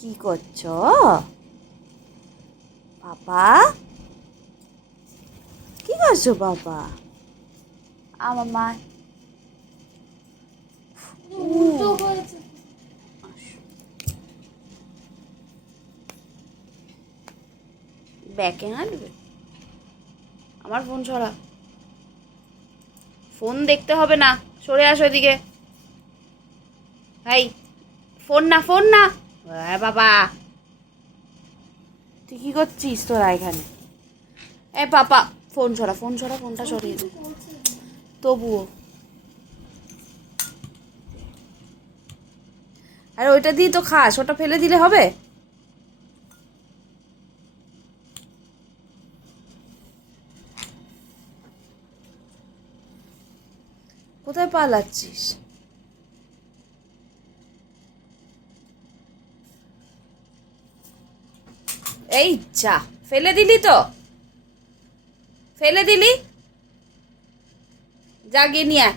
কি করছো বাবা? কি করছো বাবা? আমার মা ব্যাকে হাঁটবে। আমার ফোন ছড়া, ফোন দেখতে হবে না, সরে আসো এদিকে। ভাই, ফোন না, ফোন না। হ্যাঁ বাবা, তুই কি করছিস তোরা এখানে? এ পাপা, ফোন ছড়া, ফোন ছড়া, ফোনটা সরিয়ে দে। তবুও আরে ওইটা দিয়ে তো খাস, ওটা ফেলে দিলে হবে? কোথায় পালাচ্ছিস? এই যা, ফেলে দিলি তো, ফেলে দিলি, যা গিয়ে নিয়ে আয়।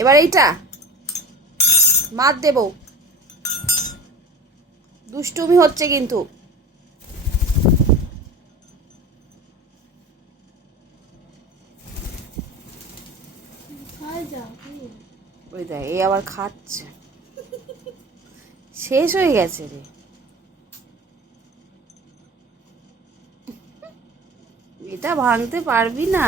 এবার এইটা মার দেবো, দুষ্টুমি হচ্ছে কিন্তু। ওই দেখ, এই আবার খাচ্ছে, শেষ হয়ে গেছে রে। এটা ভাঙতে পারবি না।